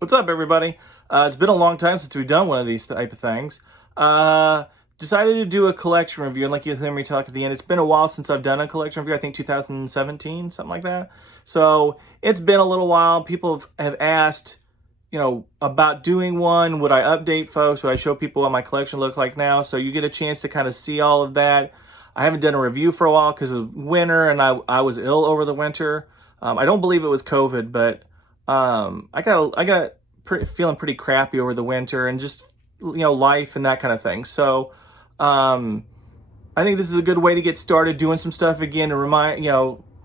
What's up, everybody? It's been a long time since we've done one of these type of things. Decided to do a collection review, and like you hear me talk at the end, it's been a while since I've done a collection review. I think 2017, something like that. So it's been a little while. People have asked, about doing one. Would I update folks? Would I show people what my collection looks like now? So you get a chance to kind of see all of that. I haven't done a review for a while because of winter, and I was ill over the winter. I don't believe it was COVID, but I got feeling pretty crappy over the winter and just life and that kind of thing. So I think this is a good way to get started doing some stuff again to remind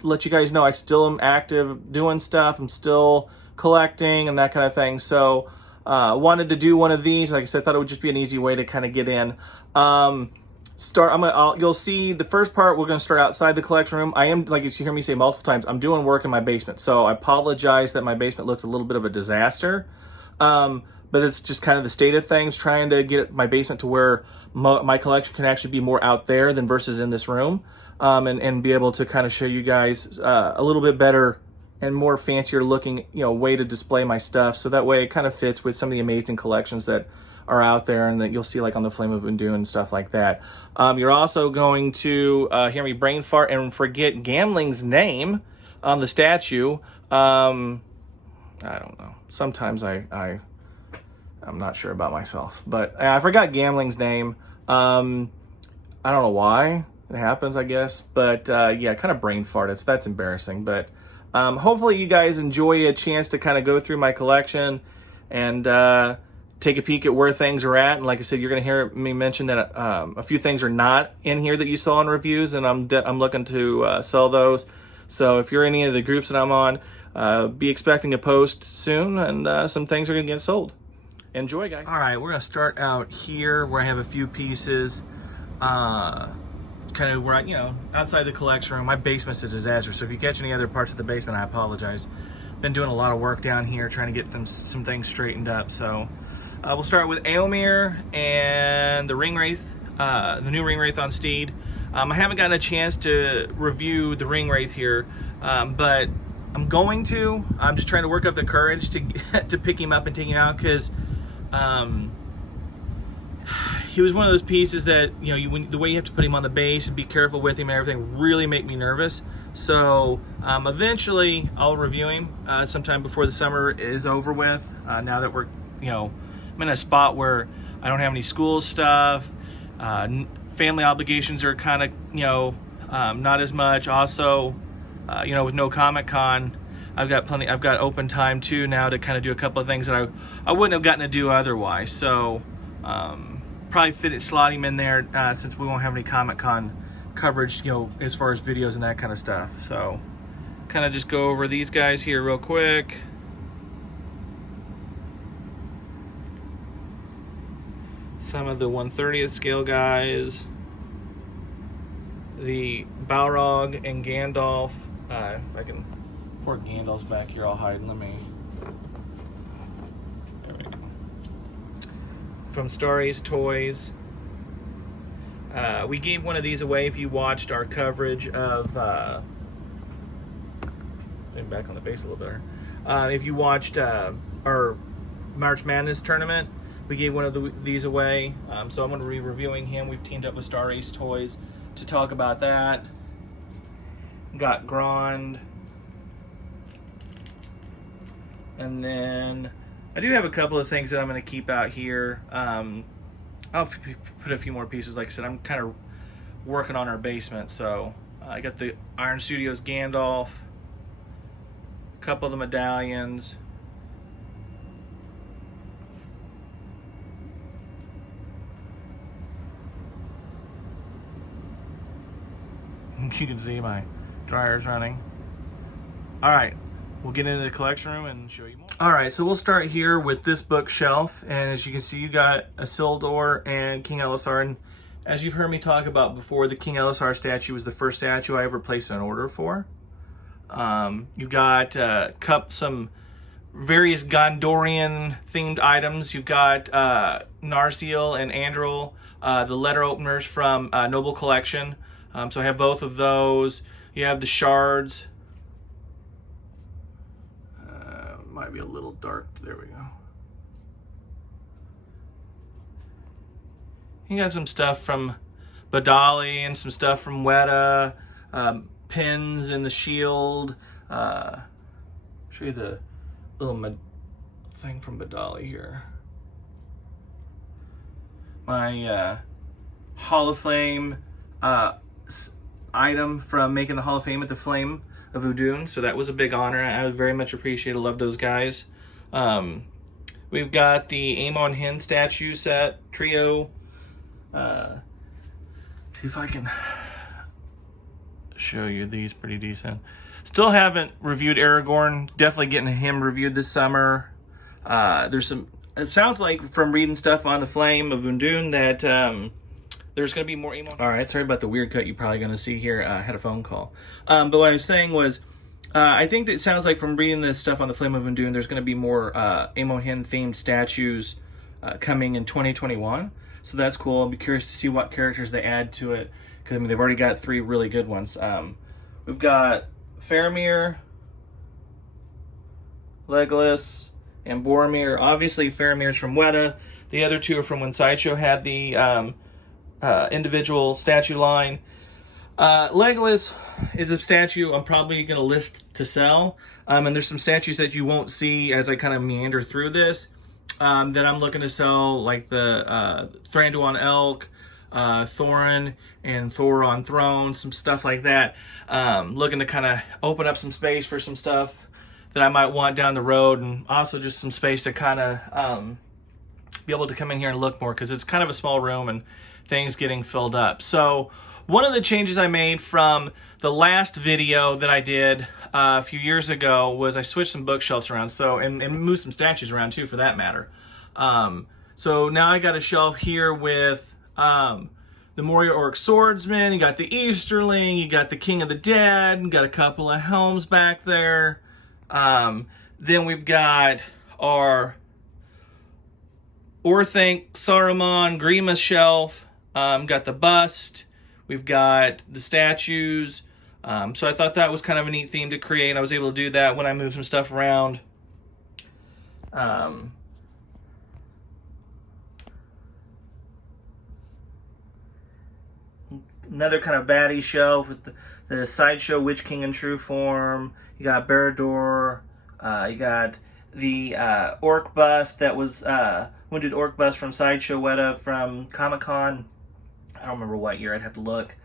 let you guys know I still am active doing stuff. I'm still collecting and that kind of thing. So wanted to do one of these. Like I said, I thought it would just be an easy way to kind of get in. You'll see the first part. We're going to start outside the collection room. I am, like you hear me say multiple times, I'm doing work in my basement, so I apologize that my basement looks a little bit of a disaster, but it's just kind of the state of things, trying to get my basement to where my collection can actually be more out there than versus in this room, and be able to kind of show you guys a little bit better and more fancier looking way to display my stuff, so that way it kind of fits with some of the amazing collections that are out there and that you'll see like on the Flame of Undoom and stuff like that. You're also going to hear me brain fart and forget Gamling's name on the statue. I don't know. Sometimes I'm not sure about myself, but I forgot Gamling's name. I don't know why it happens, I guess, but yeah, kind of brain farted. That's embarrassing, but hopefully you guys enjoy a chance to kind of go through my collection and take a peek at where things are at. And like I said, you're going to hear me mention that a few things are not in here that you saw in reviews, and I'm looking to sell those. So if you're any of the groups that I'm on, be expecting a post soon, and some things are going to get sold. Enjoy, guys. All right, we're going to start out here where I have a few pieces, kind of where outside the collection room. My basement's a disaster, so if you catch any other parts of the basement, I apologize. Been doing a lot of work down here trying to get some things straightened up. So we'll start with Eomer and the Ring Wraith, the new Ring Wraith on Steed. I haven't gotten a chance to review the Ring Wraith here, but I'm going to. I'm just trying to work up the courage to pick him up and take him out, because he was one of those pieces that the way you have to put him on the base and be careful with him and everything really make me nervous. So eventually I'll review him sometime before the summer is over with. Now that we're I'm in a spot where I don't have any school stuff, family obligations are kind of not as much. Also, with no Comic-Con, I've got open time too now to kind of do a couple of things that I wouldn't have gotten to do otherwise. So probably slot him in there since we won't have any Comic-Con coverage, as far as videos and that kind of stuff. So kind of just go over these guys here real quick. Some of the 1/30th scale guys, the Balrog and Gandalf. If I can, poor Gandalf's back here all hiding. Let me. There we go. From Star Ace Toys. We gave one of these away if you watched our coverage of. Back on the base a little better. If you watched our March Madness tournament, we gave one of these away. So I'm going to be reviewing him. We've teamed up with Star Ace Toys to talk about that. Got Grond. And then I do have a couple of things that I'm going to keep out here. I'll put a few more pieces. Like I said, I'm kind of working on our basement. So I got the Iron Studios Gandalf, a couple of the medallions. You can see my dryer's running. All right, we'll get into the collection room and show you more. All right, so we'll start here with this bookshelf, and as you can see, you got Isildur and King Elessar. And as you've heard me talk about before, the King Elessar statue was the first statue I ever placed an order for. You've got some various Gondorian themed items. You've got Narsil and Andril, the letter openers from Noble Collection. So I have both of those. You have the shards. might be a little dark. There we go. You got some stuff from Badali and some stuff from Weta, pins in the shield. Show you the little thing from Badali here. My Hall of Fame item from making the Hall of Fame at the Flame of Udun, so that was a big honor. I very much appreciate it. Love those guys. We've got the Amon Hen statue set trio. See if I can show you these pretty decent. Still haven't reviewed Aragorn. Definitely getting him reviewed this summer. There's some. It sounds like from reading stuff on the Flame of Udun that there's going to be more Amon. All right, sorry about the weird cut you're probably going to see here. I had a phone call. But what I was saying was, I think that it sounds like from reading this stuff on the Flame of Udun, there's going to be more Amon Hen themed statues coming in 2021. So that's cool. I'll be curious to see what characters they add to it, because I mean they've already got 3 really good ones. We've got Faramir, Legolas, and Boromir. Obviously, Faramir's from Weta. The other 2 are from when Sideshow had the individual statue line. Legolas is a statue I'm probably going to list to sell. And there's some statues that you won't see as I kind of meander through this that I'm looking to sell, like the Thranduil on Elk, Thorin and Thor on Throne, some stuff like that. Looking to kind of open up some space for some stuff that I might want down the road, and also just some space to kind of be able to come in here and look more, because it's kind of a small room and things getting filled up. So one of the changes I made from the last video that I did a few years ago was I switched some bookshelves around, so and moved some statues around too, for that matter. So now I got a shelf here with the Moria Orc Swordsman, you got the Easterling, you got the King of the Dead, you got a couple of helms back there. Then we've got our Orthanc, Saruman, Grima shelf, got the bust, we've got the statues. So I thought that was kind of a neat theme to create. I was able to do that when I moved some stuff around. Another kind of baddie shelf with the Sideshow Witch King in true form. You got Barad-dûr. You got the orc bust that was Wounded Orc bust from Sideshow Weta from Comic-Con. I don't remember what year, I'd have to look.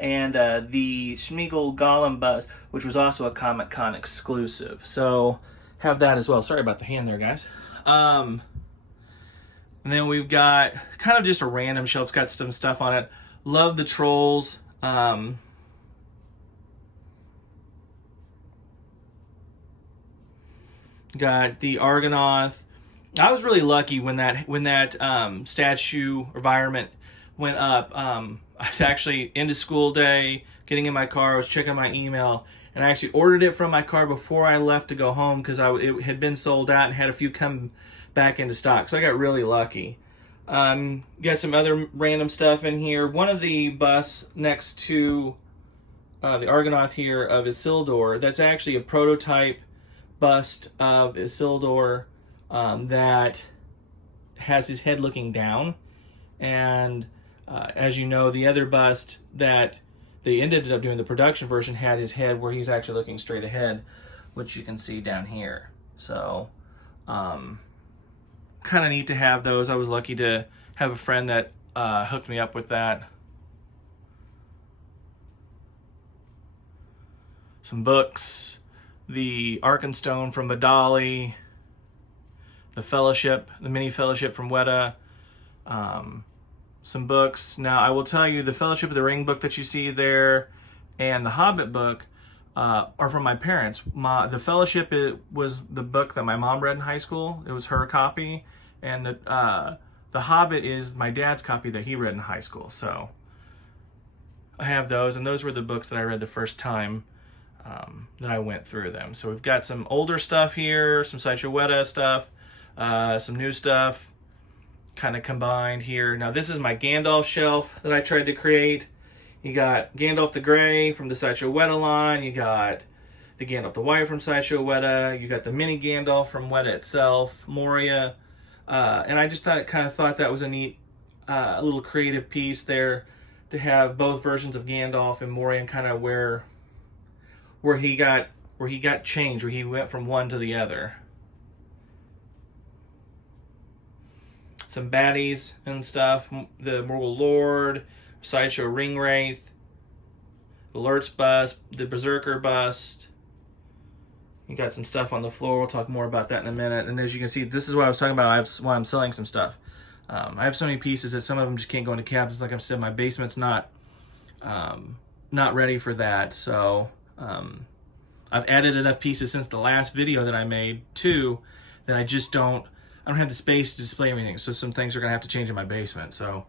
And the Smeagol Gollum bust, which was also a Comic-Con exclusive. So have that as well. Sorry about the hand there, guys. And then we've got kind of just a random shelf. It's got some stuff on it. Love the trolls. Got the Argonath. I was really lucky when that statue environment went up. I was actually into school day, getting in my car, I was checking my email, and I actually ordered it from my car before I left to go home, because it had been sold out and had a few come back into stock. So I got really lucky. Got some other random stuff in here. One of the busts next to the Argonath here of Isildur, that's actually a prototype bust of Isildur that has his head looking down. And as you know, the other bust that they ended up doing, the production version, had his head where he's actually looking straight ahead, which you can see down here. So kind of neat to have those. I was lucky to have a friend that hooked me up with that. Some books, the Arkenstone from Badali, the Fellowship, the mini Fellowship from Weta, some books. Now I will tell you, the Fellowship of the Ring book that you see there and the Hobbit book are from my parents. The Fellowship, it was the book that my mom read in high school. It was her copy, and the Hobbit is my dad's copy that he read in high school. So I have those, and those were the books that I read the first time that I went through them. So we've got some older stuff here, some Sideshow Weta stuff, some new stuff kind of combined here. Now this is my Gandalf shelf that I tried to create. You got Gandalf the Grey from the Sideshow Weta line. You got the Gandalf the White from Sideshow Weta. You got the mini Gandalf from Weta itself, Moria. And I just thought that was a neat little creative piece there to have both versions of Gandalf and Moria, and kind of where he got changed, where he went from one to the other. Some baddies and stuff. The Morgul Lord, Sideshow Ringwraith, the Lurtz bust, the Berserker bust. You got some stuff on the floor. We'll talk more about that in a minute. And as you can see, this is what I was talking about. Why I'm selling some stuff. I have so many pieces that some of them just can't go into cabinets. Like I said, my basement's not ready for that. So I've added enough pieces since the last video that I made too, that I don't have the space to display everything. So some things are gonna have to change in my basement. So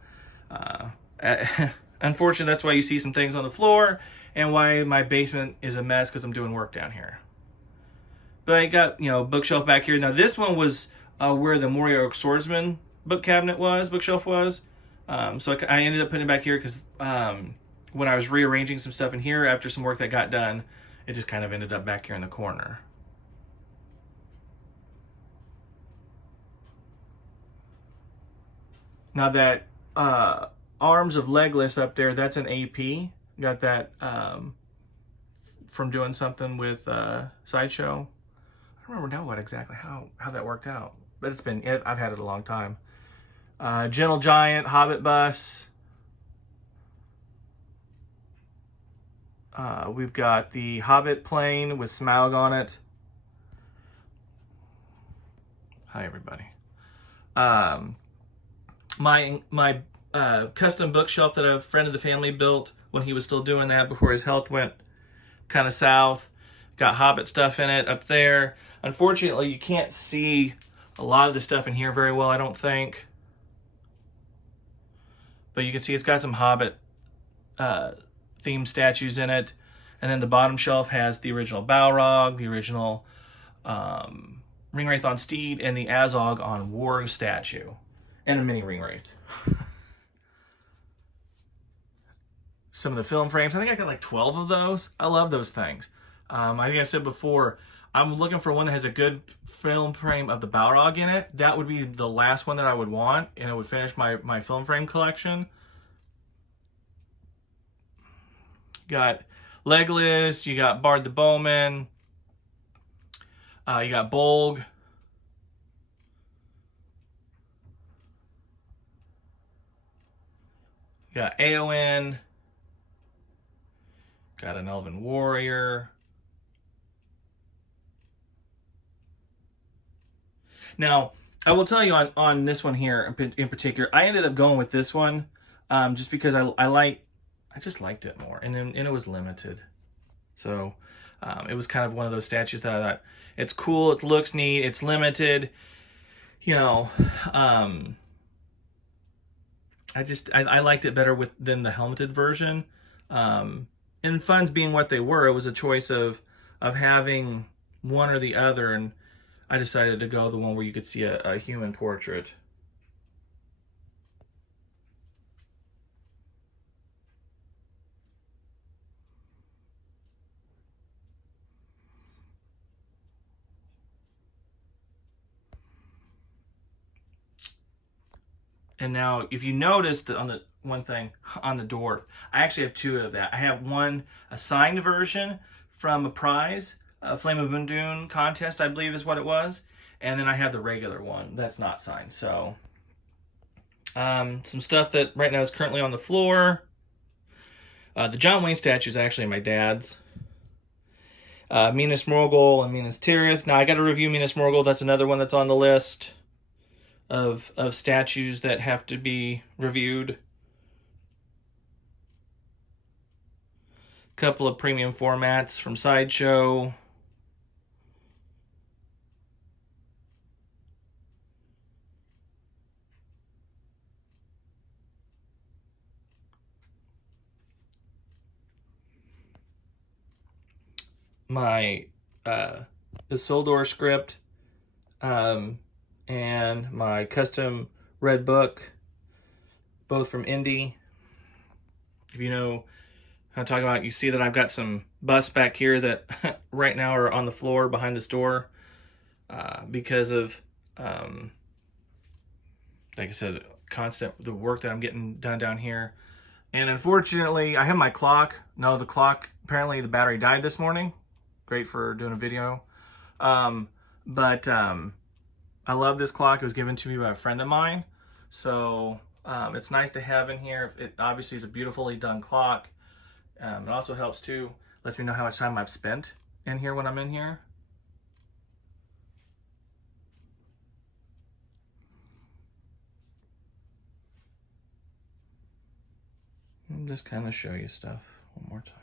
unfortunately, that's why you see some things on the floor and why my basement is a mess, because I'm doing work down here. But I got, bookshelf back here. Now this one was where the Moria Oak Swordsman bookshelf was. So I ended up putting it back here because when I was rearranging some stuff in here after some work that got done, it just kind of ended up back here in the corner. Now that Arms of Legolas up there, that's an AP. Got that from doing something with Sideshow. I don't remember now what exactly how that worked out, but I've had it a long time. Gentle Giant Hobbit bus. We've got the Hobbit plane with Smaug on it. Hi everybody. My custom bookshelf that a friend of the family built when he was still doing that before his health went kind of south. Got Hobbit stuff in it up there. Unfortunately, you can't see a lot of the stuff in here very well, I don't think. But you can see it's got some Hobbit themed statues in it. And then the bottom shelf has the original Balrog, the original Ringwraith on Steed, and the Azog on War statue. And a mini Ringwraith. Some of the film frames. I think I got like 12 of those. I love those things. I think I said before, I'm looking for one that has a good film frame of the Balrog in it. That would be the last one that I would want, and it would finish my film frame collection. Got Legolas, you got Bard the Bowman, you got Bolg. You got Eowyn. Got an Elven Warrior. Now, I will tell you on this one here in particular, I ended up going with this one just because I just liked it more, and it was limited. So it was kind of one of those statues that I thought, it's cool, it looks neat, it's limited, I liked it better than the helmeted version. And funds being what they were, it was a choice of having one or the other, and I decided to go the one where you could see a human portrait. And now, if you notice that on the one thing on the dwarf, I actually have two of that. I have one, a signed version from a prize, a Flame of Undune contest, I believe is what it was. And then I have the regular one that's not signed. So, some stuff that right now is currently on the floor. The John Wayne statue is actually my dad's. Minas Morgul and Minas Tirith. Now, I got to review Minas Morgul. That's another one that's on the list of statues that have to be reviewed. Couple of premium formats from Sideshow. My Isildur script, and my custom red book, both from Indy. If you know I'm talking about, you see that I've got some busts back here that right now are on the floor behind this door because of, like I said, the work that I'm getting done down here. And unfortunately, I have my clock. No, the clock, apparently the battery died this morning. Great for doing a video. But I love this clock. It was given to me by a friend of mine. So it's nice to have in here. It obviously is a beautifully done clock. It also helps too, lets me know how much time I've spent in here when I'm in here. And just kind of show you stuff one more time.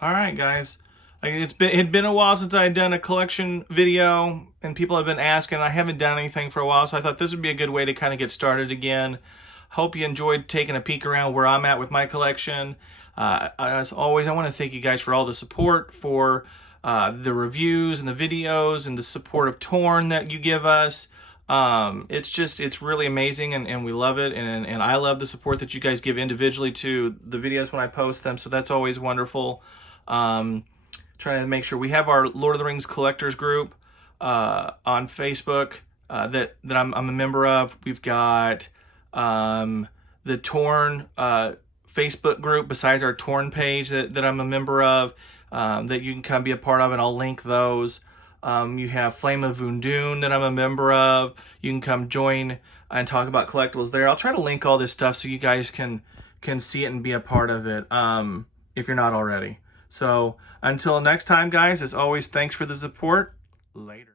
All right, guys. It had been a while since I had done a collection video, and people have been asking. I haven't done anything for a while, so I thought this would be a good way to kind of get started again. Hope you enjoyed taking a peek around where I'm at with my collection. As always, I want to thank you guys for all the support, for the reviews and the videos, and the support of Torn that you give us. It's really amazing, and we love it, and I love the support that you guys give individually to the videos when I post them, so that's always wonderful. Trying to make sure we have our Lord of the Rings collectors group on Facebook that I'm a member of. We've got the Torn Facebook group besides our Torn page that I'm a member of, that you can come be a part of, and I'll link those. You have Flame of Voondoon that I'm a member of. You can come join and talk about collectibles there. I'll try to link all this stuff so you guys can see it and be a part of it if you're not already. So until next time, guys, as always, thanks for the support. Later.